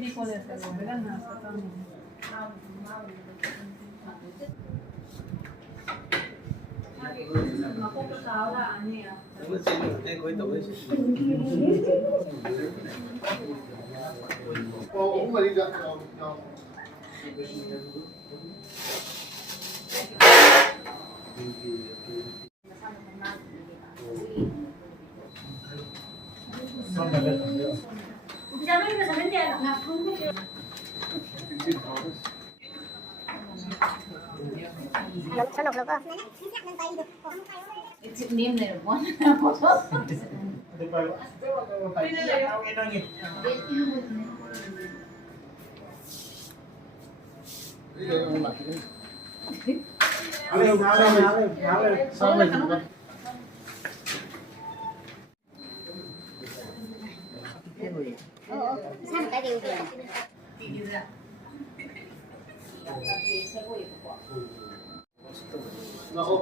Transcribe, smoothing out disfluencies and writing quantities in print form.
di kolesterol. Wala na sa tanong. Ako po tawala, ano yan? Oo, maliga. Sunog ko. It's name there one. Oo, saan tayo dito? Nako.